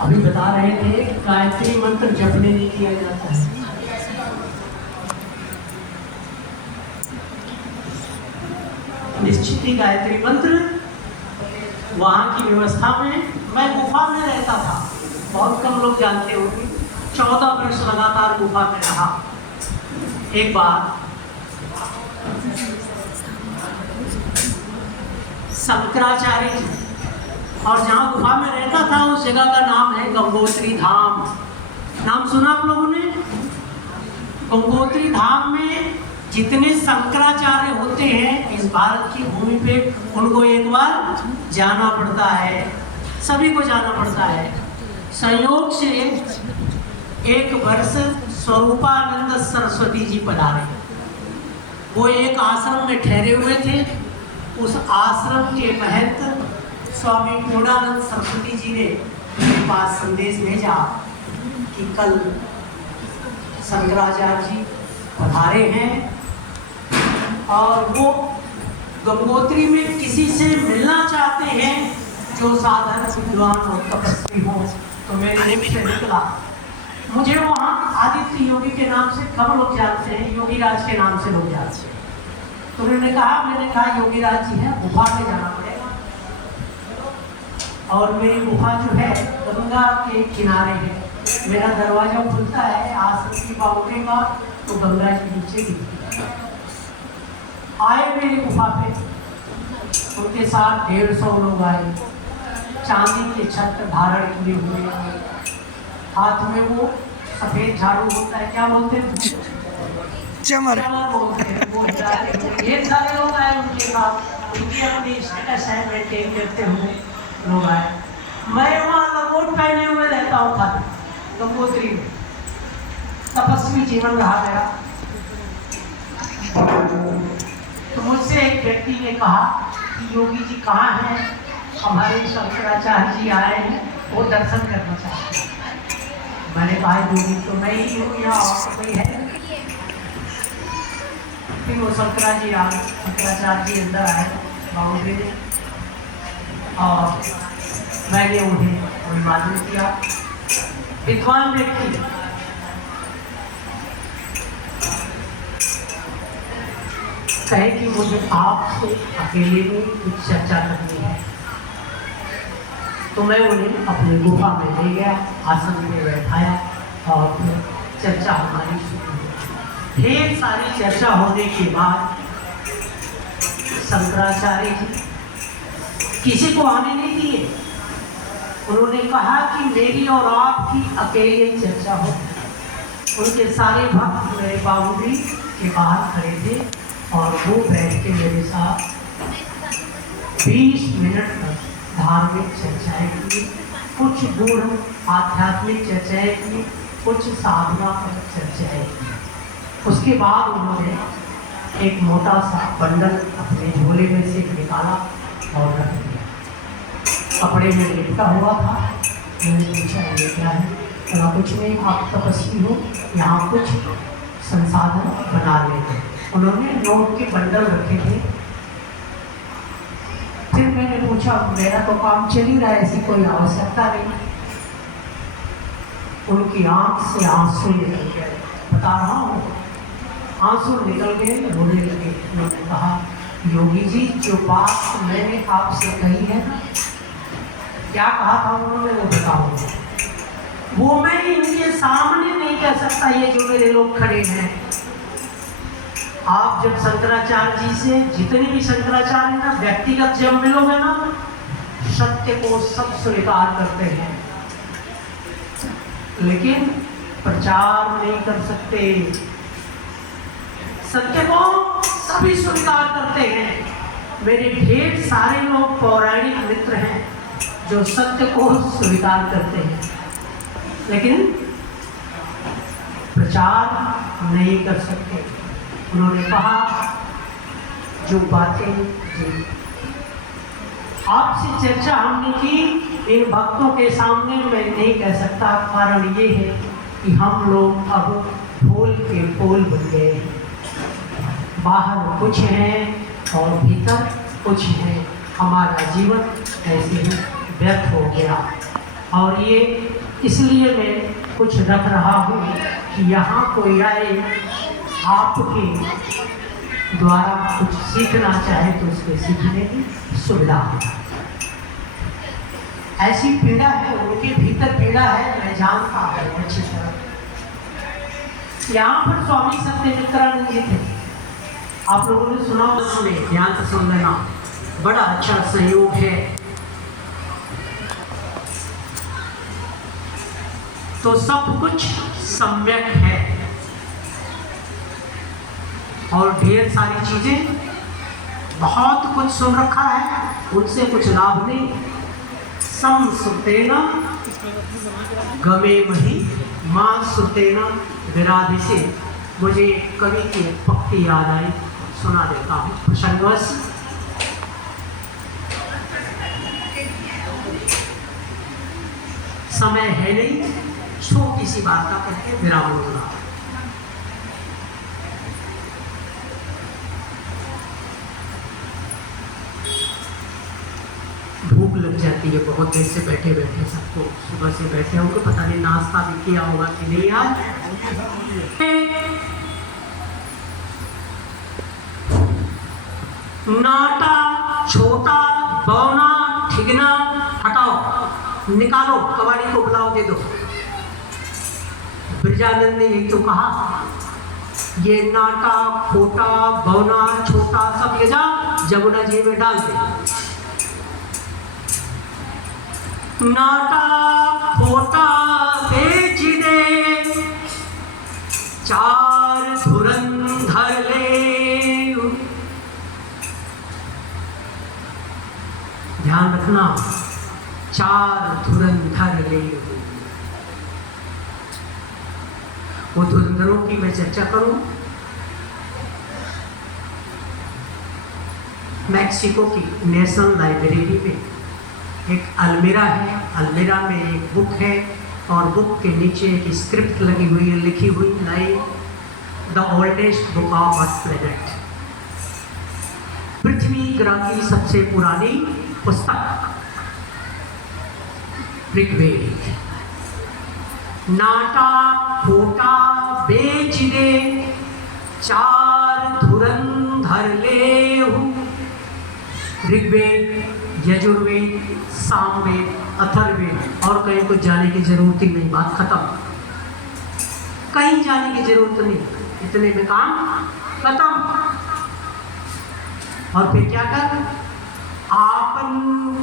अभी बता रहे थे गायत्री मंत्र जपने नहीं किया जाता है। निश्चित ही गायत्री मंत्र वहां की व्यवस्था में, मैं गुफा में रहता था, बहुत कम लोग जानते होंगे। 14 वर्ष लगातार गुफा में रहा। एक बार शंकराचार्य जी, और जहाँ गुफा में रहता था उस जगह का नाम है गंगोत्री धाम। नाम सुना आप लोगों ने? गंगोत्री धाम में जितने शंकराचार्य होते हैं इस भारत की भूमि पे, उनको एक बार जाना पड़ता है, सभी को जाना पड़ता है। संयोग से एक वर्ष स्वरूपानंद सरस्वती जी पधारे। वो एक आश्रम में ठहरे हुए थे। उस आश्रम के महंत स्वामी पूर्णानंद सरस्वती जी ने मेरे पास संदेश भेजा कि कल शंकराचार्य जी पधारे हैं और वो गंगोत्री में किसी से मिलना चाहते हैं जो साधक विद्वान और तपस्वी हो। तो मेरे मुख से निकला, मुझे वहाँ आदित्य योगी के नाम से कम लोग जानते हैं, योगी राज के नाम से लोग जानते हैं। तो मैंने कहा योगी राज जी है, गुफा में जाना पड़ेगा। और मेरी गुफा जो है गंगा के किनारे है। मेरा दरवाजा खुलता है आश्रम की बाउंड्री का, तो गंगा जी नीचे दिखती है। आए मेरी गुफा पे, उनके साथ 150 लोग आए, चांदी के छत्र धारण किए हुए, हाथ में वो सफेद झाड़ू होता है, क्या बोलते हैं, चमर बोलते हैं, वो ढेर सारे लोग आए उनके साथ, उनकी अपनी स्टेटस है मेंटेन करते हुए लोग आए। मैं वहाँ लंगोट पहने हुए रहता हूँ था गंगोत्री में, तपस्वी जीवन रहा मेरा। तो मुझसे एक व्यक्ति ने कहा कि योगी जी कहाँ हैं, हमारे शंकराचार्य जी आए हैं, वो दर्शन करना चाहते हैं। मैंने कहा योगी तो मैं ही हूँ, यहाँ और कोई है। फिर वो शंकराचार्य जी अंदर आए बाउंड्री में, और मैंने उन्हें अभिवादन किया। विद्वान व्यक्ति, कहे कि मुझे आपसे अकेले में कुछ चर्चा करनी है। तो मैं उन्हें अपनी गुफा में ले गया, आसन में बैठाया और फिर चर्चा हमारी शुरू हुई। ढेर सारी चर्चा होने के बाद शंकराचार्य जी किसी को आने नहीं दिए। उन्होंने कहा कि मेरी और आपकी अकेले चर्चा हो। उनके सारे भक्त मेरे बाउंड्री के बाहर खड़े थे और वो बैठ के मेरे साथ 20 मिनट तक धार्मिक चर्चाएं की, कुछ गूढ़ आध्यात्मिक चर्चाएं की, कुछ साधना पर चर्चाएं की। उसके बाद उन्होंने एक मोटा सा बंडल अपने झोले में से निकाला और रख दिया। कपड़े में लिपटा हुआ था। मैंने पूछा ये क्या है? कहा कुछ नहीं, आप तपस्वी हो, यहाँ कुछ संसाधन बना लेते। उन्होंने नोट के बंडल रखे थे। फिर मैंने पूछा मेरा तो काम चल ही रहा है, ऐसी कोई आवश्यकता नहीं। उनकी आंख से आंसू निकल गए, बता रहा हूँ, आंसू निकल गए, रोने लगे। उन्होंने कहा योगी जी जो बात मैंने आपसे कही है ना, क्या कहा था उन्होंने वो बताऊंगा, वो मैं इनके सामने नहीं कह सकता। ये जो मेरे लोग खड़े हैं, आप जब शंकराचार्य जी से, जितने भी शंकराचार्य ना व्यक्तिगत जब मिलोगे ना, सत्य को सब स्वीकार करते हैं, लेकिन प्रचार नहीं कर सकते। सत्य को सभी स्वीकार करते हैं। मेरे ढेर सारे लोग पौराणिक मित्र हैं जो सत्य को स्वीकार करते हैं, लेकिन प्रचार नहीं कर सकते। उन्होंने कहा जो बातें आपसे चर्चा हमने की, इन भक्तों के सामने मैं नहीं कह सकता। कारण ये है कि हम लोग अब फूल के फूल बन गए हैं। बाहर कुछ है और भीतर कुछ है। हमारा जीवन ऐसे ही व्यर्थ हो गया। और ये इसलिए मैं कुछ रख रहा हूँ कि यहाँ कोई आए आपके द्वारा कुछ सीखना चाहे तो उसके सीखने की सुविधा हो। ऐसी पीड़ा है, उनके भीतर पीड़ा है, मैं जानता हूँ अच्छी तरह। यहाँ पर स्वामी सत्यमित्रानंद जी थे, आप लोगों ने सुना, सुने, ध्यान से सुन लेना, बड़ा अच्छा संयोग है। तो सब कुछ सम्यक है और ढेर सारी चीजें, बहुत कुछ सुन रखा है, उनसे कुछ लाभ नहीं। सम सुतेना गमे मही मां सुतेना विराधि से, मुझे कवि की पक्ति याद आई, सुना देता हूँ प्रसंगवश। समय है नहीं, छोटी सी बात का करके विराम होगा। भूख लग जाती है बहुत देर से बैठे बैठे, सबको सुबह से बैठे होंगे, पता नहीं नाश्ता भी किया होगा कि नहीं। आज नाटा छोटा बौना ठिगना हटाओ, निकालो, कबाड़ी को बुलाओ, दे दो। ब्रजानंद ने यही तो कहा, ये नाटा खोटा बौना छोटा सब ले जा जमुना जी में डाल दे। नाटा खोटा बेच दे, चार धुरंधर ले। ध्यान रखना, चार धुरंधर ले। वो धुरंधरों की मैं चर्चा करूं। मैक्सिको की नेशनल लाइब्रेरी में एक अलमीरा है, अलमीरा में एक बुक है और बुक के नीचे एक स्क्रिप्ट लगी हुई है, लिखी हुई line, the oldest book of earth planet, पृथ्वी ग्रह की सबसे पुरानी पुस्तक ऋग्वेद। नाटा खोटा बेच दे, चार धुरंधर ले। ऋग्वेद, यजुर्वेद, सामवेद, अथर्ववेद, और कहीं कुछ जाने की जरूरत ही नहीं, बात खत्म। कहीं जाने की जरूरत नहीं, इतने में काम खत्म। और फिर क्या कर, आपन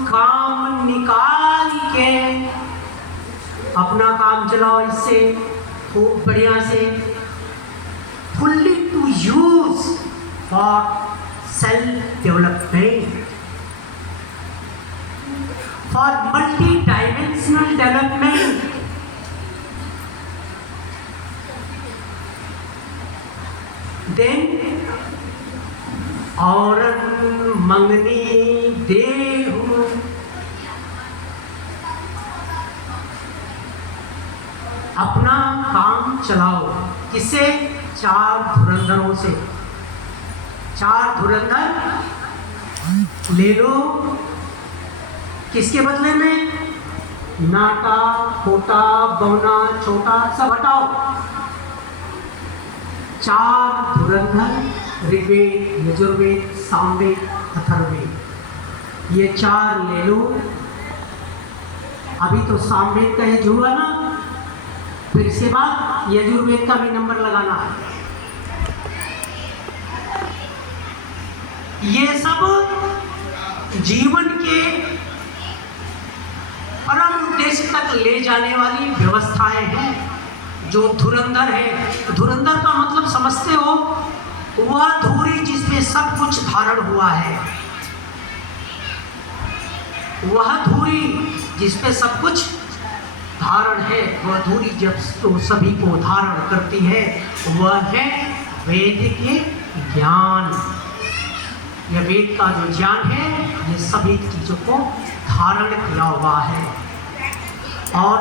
काम निकाल के अपना काम चलाओ, इससे खूब बढ़िया से, fully to use for self development, for multi-dimensional development. Then औरन मंगनी देहु, अपना काम चलाओ, किससे? चार धुरंधरों से। चार धुरंधर ले लो, किसके बदले में? नाटा खोटा बौना छोटा सब हटाओ, चार धुरंधर ऋग्वेद, यजुर्वेद, सामवेद, अथर्ववेद, ये चार ले लो। अभी तो सामवेद का ही हुआ ना, फिर इसके बाद यजुर्वेद का भी नंबर लगाना है। ये सब जीवन के परम उद्देश्य तक ले जाने वाली व्यवस्थाएं हैं। जो धुरंधर है, धुरंधर का मतलब समझते हो, वह धुरी जिसमें सब कुछ धारण हुआ है, वह धुरी जिसमें सब कुछ धारण है, वह धुरी जब तो सभी को धारण करती है, वह है वेद के ज्ञान। यह वेद का जो ज्ञान है, ये सभी चीजों को धारण किया हुआ है। और